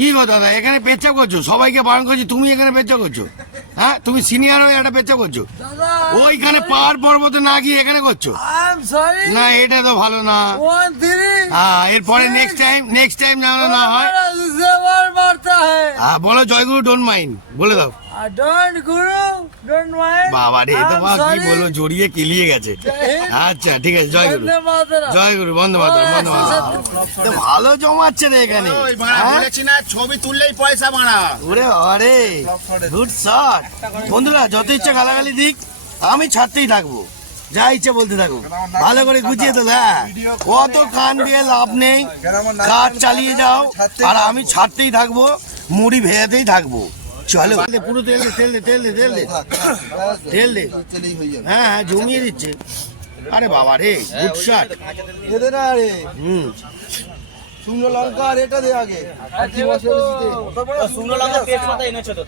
কি গো দাদা, এখানে পেচ্ছাপ করছো? সবাইকে বারণ করছি, তুমি এখানে পেচ্ছাপ করছো? হ্যাঁ, তুমি সিনিয়র হয়ে একটা পেচ্ছাপ করছো? ওইখানে পাহাড় পর্বতে না গিয়ে এখানে করছো? না, এটা তো ভালো না। হ্যাঁ, এরপরে নেক্সট টাইম যেন না হয়। হ্যাঁ, বলো জয়গুরু ডোন্ট মাইন্ড বলে দাও। বাবা রে, তো কি বলো, জড়িয়ে কেলিয়ে গেছে। আচ্ছা ঠিক আছে, জয়গুরু জয়গুরু, বন্দে মাতরম বন্দে মাতরম। ভালো জমাচ্ছে রে এখানে, ছবি তুললেই পয়সা মারা। ওরে আরে গুড শট। বন্ধুরা যত ইচ্ছা গালাগালি দিক, আমি ছাড়তেই থাকবো, যা ইচ্ছা বলতে থাকবো, ভালো করে গুছিয়ে তো। হ্যাঁ, কত কান দিয়ে লাভ নেই, কাজ চালিয়ে যাও, আর আমি ছাড়তেই থাকবো, মুড়ি ভেজাতেই থাকবো। চলো পুরো তেল দে, তেল দে, তেল দে, তেল দে, তেল দে। হ্যাঁ হ্যাঁ, জমিয়ে দিচ্ছে। আরে বাবা রে, গুড শট। শুকনো লঙ্কা আর এটা দে আগে। শুকনো লঙ্কা তেজপাতা এনেছো তো?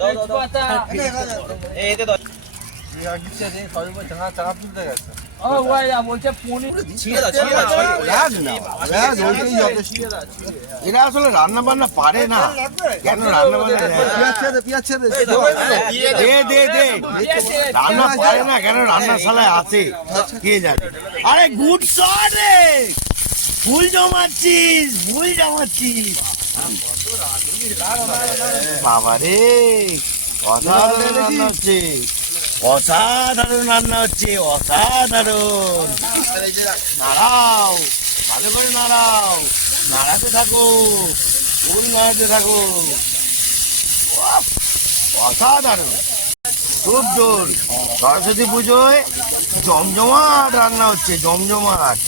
এরা আসলে রান্না বান্না পারে না কেন? রান্না বান্না রান্না পারে না কেন? রান্নার শালায় আছে, কে জানে। আরে গুড শট রে, ফুল জমাচ্ছিস, ফুল জমাচ্ছিস। বাবা রে, অসাধারণ রান্না হচ্ছে, অসাধারণ রান্না হচ্ছে, অসাধারণ। নাড়াও, ভালো করে নাড়াও, নাড়াতে থাকো, ফুল নাড়াতে থাকো। অসাধারণ, খুব জোর। সরস্বতী পুজোয় জমজমাট রান্না হচ্ছে, জমজমাট।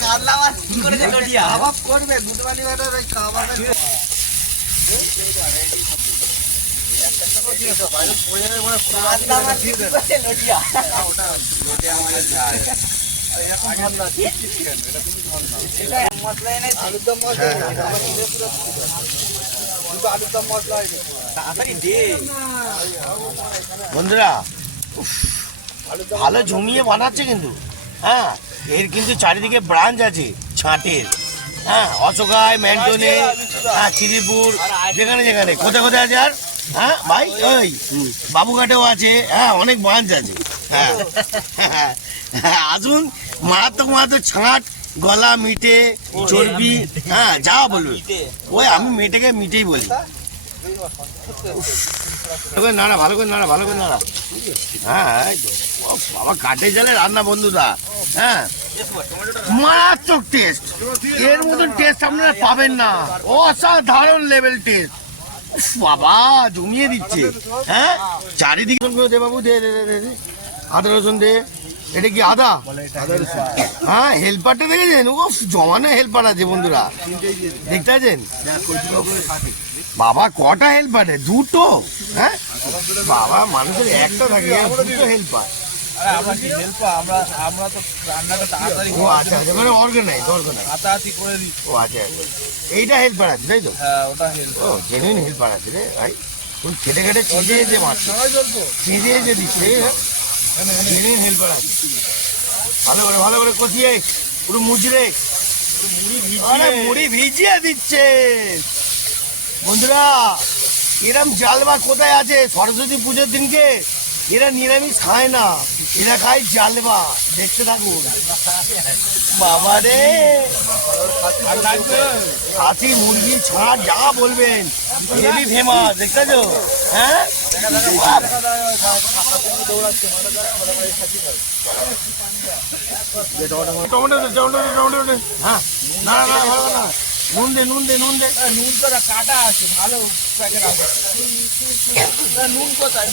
কাতলা মাছ কি করে লটিয়া কাবাব করবে দুধবালি বাটার ওই কাবাব। বন্ধুরা ভালো জমিয়ে বানাচ্ছে কিন্তু। হ্যাঁ, এর কিন্তু চারিদিকে ব্রাঞ্চ আছে ছাঁটের। হ্যাঁ, অশোকায়, ম্যান্টনে, হ্যাঁ শ্রীপুর, যেখানে যেখানে কোথায় কোথায় আছে। আর হ্যাঁ ভাই, ওই বাবুঘাটেও আছে। হ্যাঁ, অনেক ব্রাঞ্চ আছে। হ্যাঁ হ্যাঁ, আসুন, মারাত্মক মারাত্মক ছাঁট, গলা মিটে, চর্বি, হ্যাঁ যা বলবে। ওই আমি মেটেকে মিটেই বলি। নাড়া, ভালো করে নাড়া, ভালো করে নাড়া। হ্যাঁ, বাবা কাঠের জালে রান্না বন্ধুরা। হ্যাঁ, মারাত্মক টেস্ট, এর মতন টেস্ট আপনারা পাবেন না, অসাধারণ লেভেল টেস্ট। বাবা জমিয়ে দিচ্ছে। হ্যাঁ, চারিদিকে দে বাবু, দে দে দে দে, আদা রসুন দে। এটা কি আদা? হ্যাঁ, হেল্পারটা দেখেছেন? ও জমানো হেল্পার আছে বন্ধুরা, দেখতে পাচ্ছেন? বাবা কটা হেল্পার? দুটো? হ্যাঁ বাবা, মানুষের একটা থাকে, দুটো হেল্পার। ও আচ্ছা, মানে অর্গানাইজ ও আচ্ছা, এইটা হেল্পার আছে তাই তো? ও জেনুইন হেল্পার আছে রে ভাই। তুমি খেটে খেটে চেঁচে যেতে মারছো, চেঁচে যেতে দিচ্ছে। জেনুইন হেল্পার আছে। ভালো করে কষিয়ে পুরো মুচড়ে মুড়ি ভিজিয়ে দিচ্ছে। বন্ধুরা এরম জালবা কোথায় আছে? সরস্বতী পুজোর দিনকে এরা নিরামিষ খায় না, এরা খায় জালবা। দেখতে থাকুন। বাবা রে, খাসি, মুরগি, ছাড় যা বলবেন, হেভি ফেমাস, দেখতেছো? হ্যাঁ, টমেটো দে, টমেটো দে। হ্যাঁ, না না না, ভালো না, নুন দে, নুন দে, নুন দে। নুন তো কাটা আছে, ভালো প্যাকেট আছে। নুন কোথায়?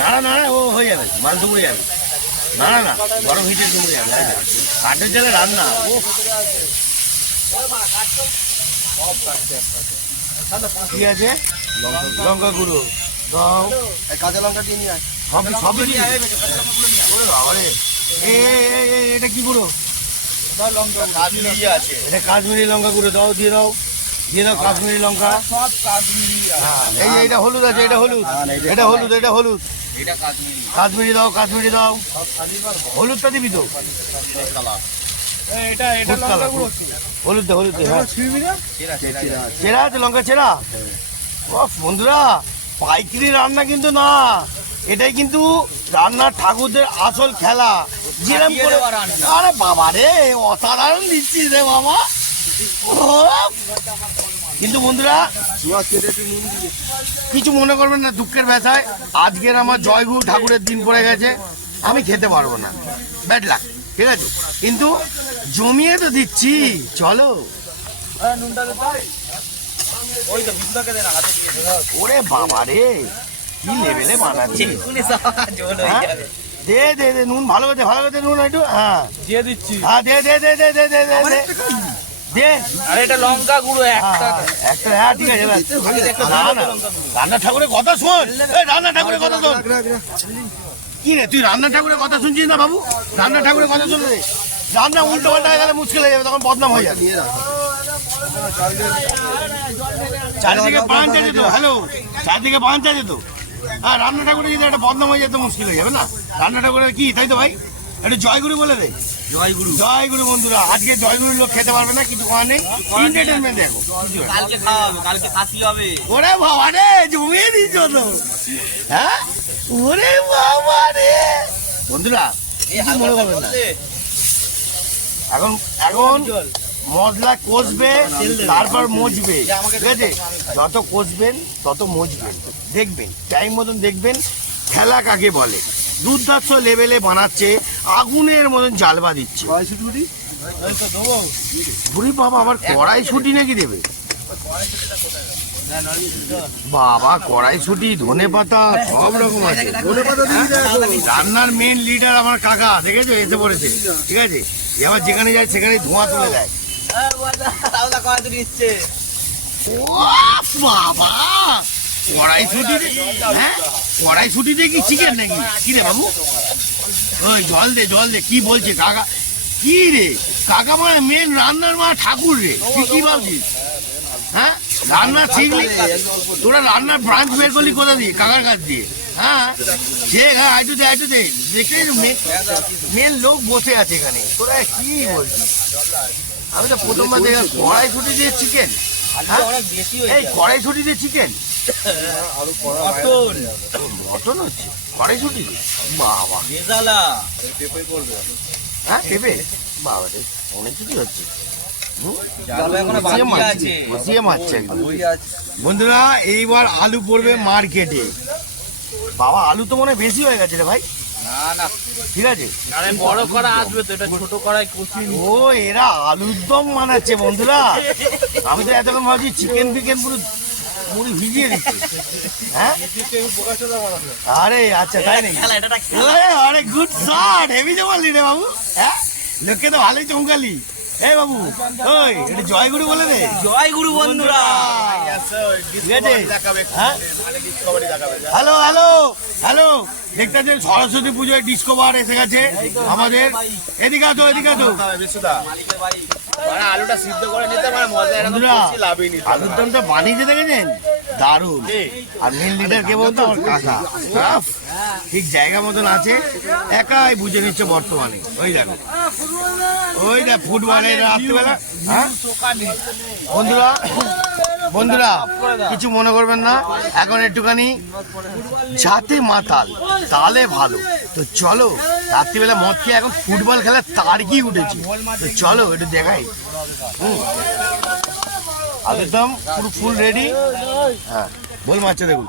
না না, ও হয়ে যাবে, মাংস পুড়ে যাবে। না না, গরম হিটে পুড়ে যাবে। কাঠের জালে রান্না। ও কি আছে? লঙ্কা গুঁড়ো দাও, কাঁচা লঙ্কা দিয়ে নিয়ে আয়। সবই এটা কি গুঁড়ো? কাশ্মীরি আছে, এটা কাশ্মীরি লঙ্কা গুঁড়ো দাও, দিয়ে দাও। দিয়ে দাও কাশ্মীরি লঙ্কা। সব কাশ্মীরি আছে। এই যে এটা হলুদ আছে, এটা হলুদ, এটা হলুদ, এটা হলুদ। এটা কাশ্মীরি। কাশ্মীরি দাও, কাশ্মীরি দাও। হলুদটা দিবি তো? এটা ফুড লঙ্কা কালার, গুঁড়ো। হলুদ দে, হলুদ দে, হ্যাঁ। ছিড়বি না? চেরা আছে, লঙ্কা চেরা। ও বন্ধুরা, পাইকারি রান্না কিন্তু না, এটাই কিন্তু রান্নার ঠাকুরদের আসল খেলা। যেরকম করে, আরে বাবা রে, অসাধারণ দিচ্ছিস রে বাবা। উফ। কিন্তু বন্ধুরা কিছু মনে করবেন না, দুঃখের ব্যথায় আজকের আমার জয়গুরু ঠাকুরের দিন পড়ে গেছে, আমি খেতে পারবো না, ব্যাড লাক, ঠিক আছে। কিন্তু জমিয়ে তো দিচ্ছি, চলো। নুনটা দে তাই। ওই তো বিন্দুকে দে না। ওরে বাবা রে, কি লেভেলে বানাচ্ছি। হ্যাঁ? দে দে দে নুন, ভালো করে দে, ভালো করে দে নুন একটু। হ্যাঁ দিয়ে দিচ্ছি। হ্যাঁ, দে দে দে দে দে দে দে দে দে। আরে এটা লঙ্কা গুঁড়ো একটা। একটা, হ্যাঁ ঠিক আছে। না না, রান্না ঠাকুরের কথা শোন, এই রান্না ঠাকুরের কথা শোন। কি রে, তুই রান্না ঠাকুরের কথা শুনছিস না বাবু? রান্না ঠাকুরের কথা শুনলে রান্না উল্টো পাল্টা হয়ে গেলে মুশকিল হয়ে যাবে, তখন বদনাম হয়ে যাবে। চারিদিকে পাঁচ আছে তো, হ্যালো, চারিদিকে পাঁচ আছে তো। হ্যাঁ, রান্না ঠাকুরের যদি একটা বদনাম হয়ে যেত মুশকিল হয়ে যাবে না। রান্না ঠাকুরের কি, তাই তো ভাই? একটু জয়গুরু বলে দে। জয়গুরু। জয়গুরু বন্ধুরা, আজকে জয়গুরুর লোক খেতে পারবে না, কিছু খাওয়া নেই, এন্টারটেনমেন্ট দেখো। কালকে খাওয়াবে, কালকে খাসি হবে। ওরে বাবা রে, জমিয়ে দিচ্ছ তো। হ্যাঁ, ওরে বাবা রে বন্ধুরা, কিছু মনে করবেন না। এখন এখন মশলা কষবে, তারপর মজবে, ঠিক আছে? যত কষবেন তত মজবেন, দেখবেন টাইম মতন, দেখবেন খেলা কাকে বলে। দুর্ধর্ষ লেভেলে বানাচ্ছে, আগুনের মতন জ্বালবা দিচ্ছে। বুড়ি বাবা, আবার কড়াইশুঁটি নাকি দেবে? বাবা, কড়াইশুঁটি, ধনে পাতা, সব রকম আছে। রান্নার মেন লিডার আমার কাকা, দেখেছো এসে পড়েছে, ঠিক আছে? এ আবার যেখানে যায় সেখানে ধোঁয়া তুলে দেয়। ও বাবা, কড়াইশুঁটি, হ্যাঁ কড়াইশুঁটি দিয়ে কি চিকেন নাকি? কি রে বাবু, ওই জল দে, জল দে। কি বলছে কাকা? কি রে কাকা, মানে মেন রান্নার মা ঠাকুর রে, তুই কি ভাবছিস? হ্যাঁ, রান্না শিখলি তোরা, রান্নার ব্রাঞ্চ বের করলি কোথা দিয়ে? কাকার কাছ দিয়ে। হ্যাঁ ঠিক, হ্যাঁ আইটু দে, আইটু দে। দেখে মেন লোক বসে আছে এখানে, তোরা কি বলছিস? আমি তো প্রথমবার দেখে কড়াইশুঁটি দিয়ে চিকেন। এই কড়াইশুঁটি দিয়ে চিকেন, মটন হচ্ছে কড়াইশুঁটি দিয়ে? বাবা, হ্যাঁ পেঁপে, বাবা রে, অনেক কিছু হচ্ছে। বসিয়ে মারছে একদম। বন্ধুরা, এইবার আলু পড়বে মার্কেটে। বাবা, আলু তো মনে হয় বেশি হয়ে গেছে রে ভাই। ঠিক আছে, বড় কড়া আসবে তো, এটা ছোট কড়াই কষি। ও এরা আলুর দম বানাচ্ছে বন্ধুরা। আমি তো এতক্ষণ ভাবছি চিকেন ফিকেন পুরো মুড়ি ভিজিয়ে দিচ্ছে। হ্যাঁ, আরে আচ্ছা, তাই নাকি? আরে গুড শট, হেভি জমালি রে বাবু। হ্যাঁ, লোককে তো ভালোই চমকালি। এই বাবু, ওই এটা জয়গুরু বলে দে। জয়গুরু বন্ধুরা। ঠিক আছে, হ্যাঁ, হ্যালো হ্যালো হ্যালো, দেখতে পাচ্ছেন সরস্বতী পুজোয় ডিসকভার এসে গেছে আমাদের। এদিকে আসো, এদিকে আসো। আলুটা সিদ্ধ করে নিতে পারে, মজা বন্ধুরা, আলুর দমটা বানিয়ে দেখেছেন, দারুণ। আর মেন লিডার কে বলতো? আমার কাকা। আফ, ঠিক জায়গা মতন আছে, একাই বুঝে নিচ্ছে বর্তমানে। ওই দেখো, ওই দেখ ফুটবলের রাত্রিবেলা। হ্যাঁ বন্ধুরা, বন্ধুরা কিছু মনে করবেন না, এখন একটুখানি যাতে মাতাল তালে ভালো। তো চলো, রাত্রিবেলা মদ খেয়ে এখন ফুটবল খেলার তার কি উঠেছে, তো চলো একটু দেখাই। একদম পুরো ফুল রেডি। হ্যাঁ, বল মারছে দেখুন।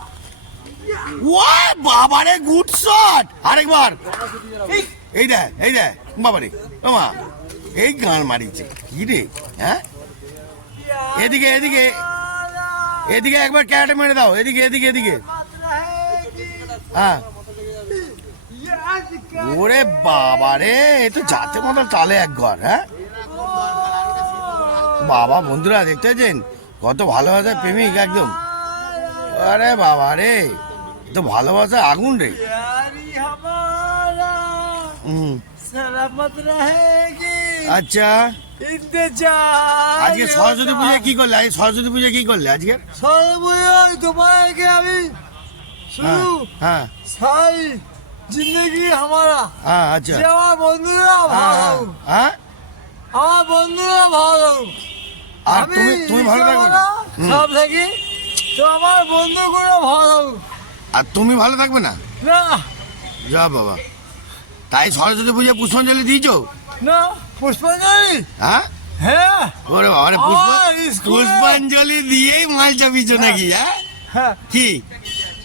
ও বাবারে, গুড শট। আরেকবার, এই দেখ, এই দেখ বাবারে, ও মা, এই গান মারিছে কি রে? হ্যাঁ, এদিকে এদিকে এদিকে একবার ক্যারাটে মেরে দাও, এদিকে এদিকে এদিকে। হ্যাঁ, ওরে বাবারে, এ তো যাতে মতো তালে এক ঘর। হ্যাঁ বাবা, বন্ধুরা দেখতে পাচ্ছেন কত ভালোবাসার প্রেমিক একদম। আরে বাবা রে, তো ভালোবাসা আগুন রে। सलामत रहेगी আচ্ছা কিনতে চাই। আজকে সরস্বতী পূজা কি করলে? আজকে সরস্বতী পূজা কি করলে আজকে? সরস্বতী পুজোয় তোমাকে আমি শুধু হ্যাঁ সাই জিন্দগি হামারা, হ্যাঁ আচ্ছা যে আমার বন্ধুরা ভালো হ্যাঁ থাকুক, হ্যাঁ আমার বন্ধুরা ভালো থাকুক। আর আমি তুমি ভালো থাকবে না? হুম। সব থাকি, তো আমার বন্ধুগুলো ভালো থাকুক। আর তুমি ভালো থাকবে না? না যা বাবা, তাই সরস্বতী পূজা পুষ্পাঞ্জলি দিয়েছো? না পুষ্পাঞ্জলি, হ্যাঁ হ্যাঁ ওরে বাবা রে, আমার স্কুলে- পুষ্পাঞ্জলি দিয়েই মাল চাপিয়েছো নাকি? হ্যাঁ হ্যাঁ কি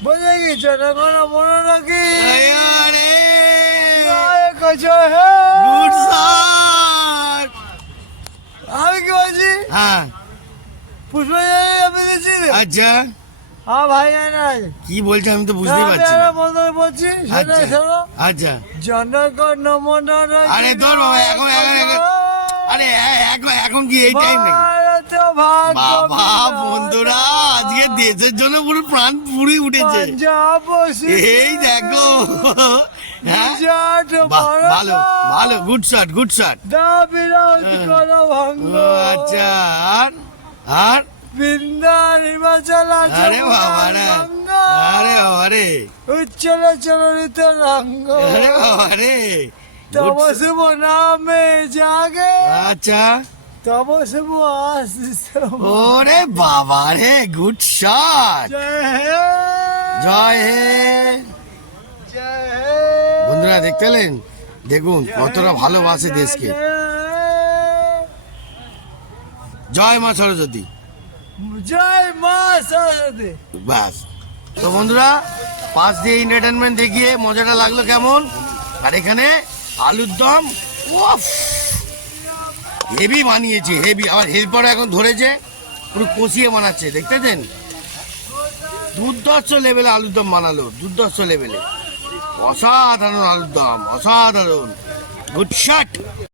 বুঝে কি জনগণ মনে রাখি আরে নায়ক জয় হে। Good shot. আমি কি বলছি হ্যাঁ পুষ্পাঞ্জলি আমি দিচ্ছি রে। আচ্ছা হ্যাঁ ভাই নাই কি বলছো আমি তো বুঝতেই পারছি না। মন্ত্র বলছি সেটা আচ্ছা শোনো। আচ্ছা জনগণ মনে রাখি আরে তোর বাবা, আরে এখন কি এই টাইম নাকি? ভারত ভাগ্য বাবা বিধাতা, বন্ধুরা, আজকে দেশের জন্য পুরো প্রাণ পুরি উঠেছে। পাঞ্জাব এই দেখো, হ্যাঁ গুজরাট বাহ, ভারত, ভালো ভালো, গুড শট গুড শট। দাবিরাজ করা ভঙ্গ, আচ্ছা আর আর বৃন্দা নির্বাচল আরে বাবা রে, আরে বাবা রে, উচ্চল চলিত রঙ্গ, আরে বাবা রে, তব শুভ নামে জাগে, আচ্ছা তব শুভ আশিস ওরে বাবা রে, গুড শট। জয় হে জয় হে। জয় হে। বন্ধুরা দেখতে পেলেন? দেখুন কতটা ভালোবাসে দেশকে। জয় মা সরস্বতী। জয় মা সরস্বতী। বাস। তো বন্ধুরা, পাশ দিয়ে এন্টারটেনমেন্ট দেখিয়ে মজাটা লাগলো কেমন? আর এখানে আলুর দম, উফ, হেভি বানিয়েছে, হেভি। আবার হেল্পার এখন ধরেছে, পুরো কষিয়ে বানাচ্ছে, দেখতেছেন? দুর্ধর্ষ লেভেলে আলুর দম বানালো, দুর্ধর্ষ লেভেলে। অসাধারণ আলুর দম, অসাধারণ। Good shot.